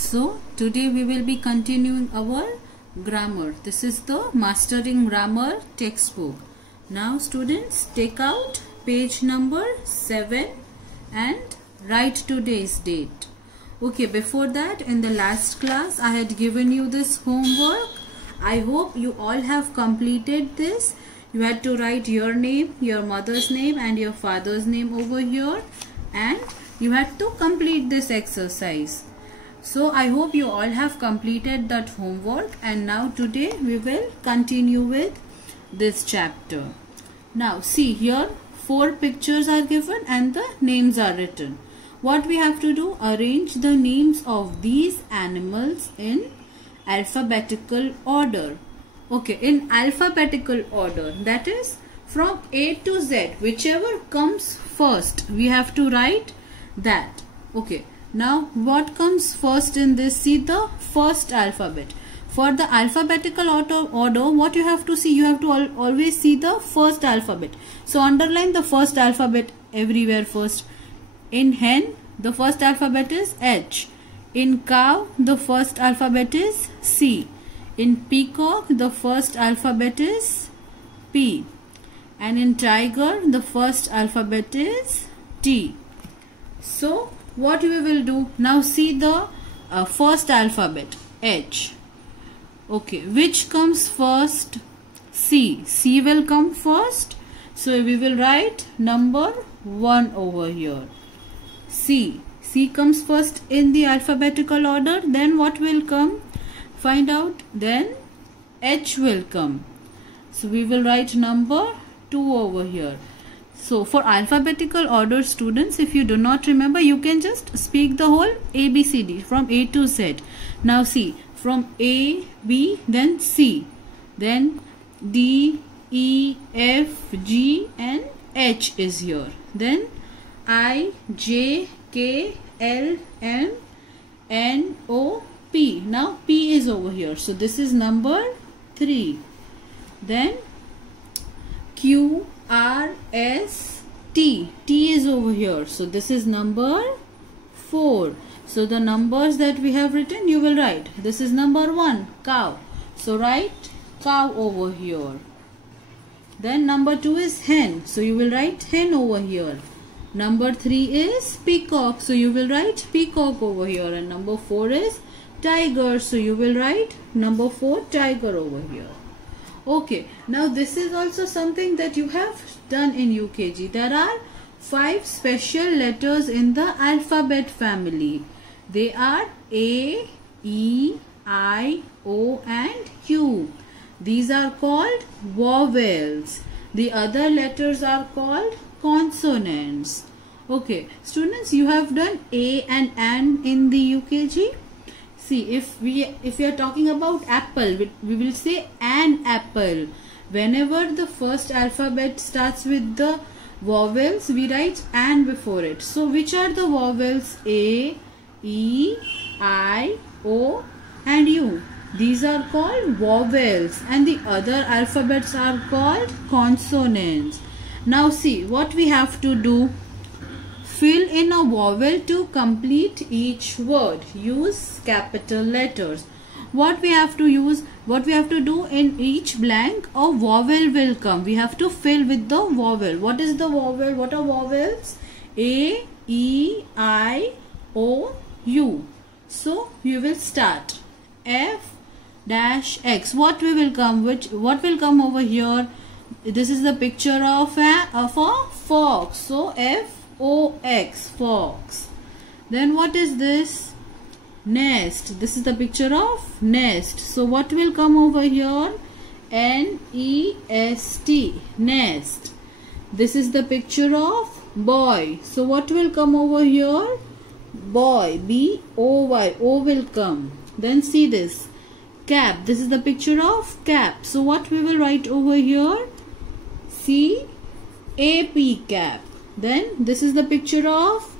So today we will be continuing our grammar. This is the Mastering Grammar textbook. Now students, take out page number 7 and write today's date. Okay, before that, in the last class I had given you this homework. I hope you all have completed this. You had to write your name, your mother's name and your father's name over here, and you had to complete this exercise. So I hope you all have completed that homework, and now today we will continue with this chapter. Now see, here 4 pictures are given and the names are written. What we have to do? Arrange the names of these animals in alphabetical order. Okay, in alphabetical order, that is from A to Z, whichever comes first we have to write that. Okay, now what comes first in this? See the first alphabet. For the alphabetical order, what you have to see? You have to always see the first alphabet. So underline the first alphabet everywhere first. In hen, the first alphabet is H. In cow, the first alphabet is C. In peacock, the first alphabet is P. And in tiger, the first alphabet is T. So what we will do? Now see the first alphabet, H. Okay, which comes first? C. C will come first. So we will write number 1 over here. C. C comes first in the alphabetical order. Then what will come? Find out. Then H will come. So we will write number 2 over here. So for alphabetical order, students, if you do not remember, you can just speak the whole ABCD from A to Z. Now see, from A, B, then C, then D, E, F, G and H is here. Then I, J, K, L, M, N, O, P. Now P is over here. So this is number 3. Then Q, R, S, T. T is over here. So this is number 4. So the numbers that we have written, you will write. This is number 1, cow. So write cow over here. Then number 2 is hen. So you will write hen over here. Number 3 is peacock. So you will write peacock over here. And number 4 is tiger. So you will write number 4, tiger over here. Okay, now this is also something that you have done in UKG. There are 5 special letters in the alphabet family. They are A, E, I, O and U. These are called vowels. The other letters are called consonants. Okay, students, you have done A and an in the UKG. See, if we are talking about apple, we will say an apple. Whenever the first alphabet starts with the vowels, we write an before it. So which are the vowels? A, E, I, O and U. These are called vowels, and the other alphabets are called consonants. Now see, what we have to do? Fill in a vowel to complete each word. Use capital letters. What we have to use? What we have to do? In each blank, a vowel will come. We have to fill with the vowel. What is the vowel? What are vowels? A, E, I, O, U. So you will start. F dash X. What will come? What will come over here? This is the picture of a fox. So F O X, fox. Then what is this? Nest. This is the picture of nest. So what will come over here? N E S T, nest. This is the picture of boy. So what will come over here? Boy, B O Y, O will come. Then see this, cap. This is the picture of cap. So what we will write over here? C A P, cap. Then this is the picture of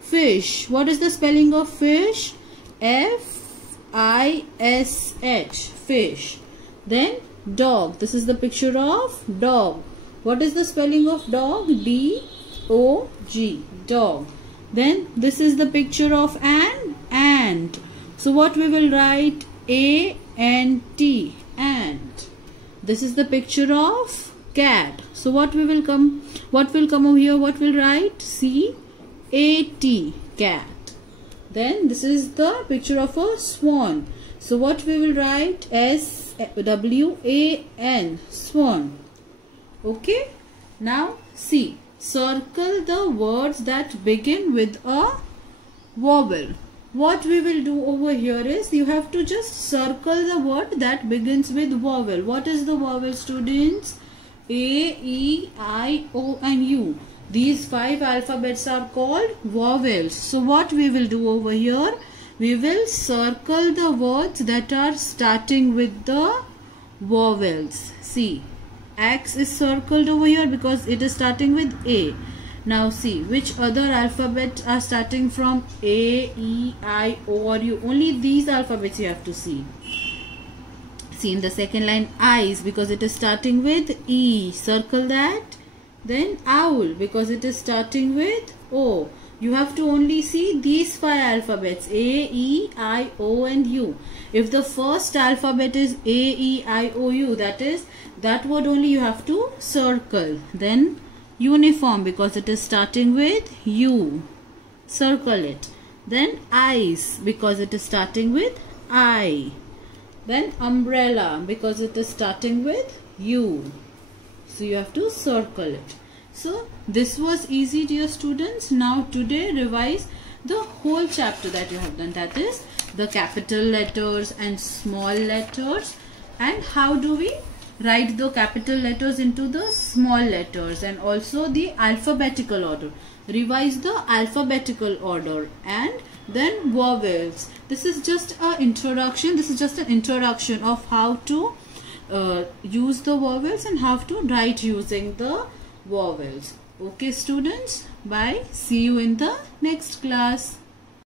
fish. What is the spelling of fish? F I S H, fish. Then dog. This is the picture of dog. What is the spelling of dog? D O G, dog. Then this is the picture of an ant. So what we will write? A-N-T, ant. This is the picture of cat. So what will come over here? What will write? C-A-T, cat. Then this is the picture of a swan. So what we will write? S-W-A-N, swan. Okay. Now see, circle the words that begin with a vowel. What we will do over here is, you have to just circle the word that begins with vowel. What is the vowel, students? A, E, I, O and U. These 5 alphabets are called vowels. So what we will do over here? We will circle the words that are starting with the vowels. See, X is circled over here because it is starting with A. Now see, which other alphabets are starting from A, E, I, O or U? Only these alphabets you have to see. See, in the second line, eyes, because it is starting with E. Circle that. Then owl, because it is starting with O. You have to only see these 5 alphabets, A, E, I, O and U. If the first alphabet is A, E, I, O, U, that word only you have to circle. Then uniform, because it is starting with U. Circle it. Then eyes, because it is starting with I. Then umbrella, because it is starting with U. So you have to circle it. So this was easy, dear students. Now today revise the whole chapter that you have done, that is the capital letters and small letters, and how do we write the capital letters into the small letters, and also the alphabetical order. Revise the alphabetical order and then vowels. This is just an introduction. This is just an introduction of how to use the vowels and how to write using the vowels. Okay students, bye. See you in the next class.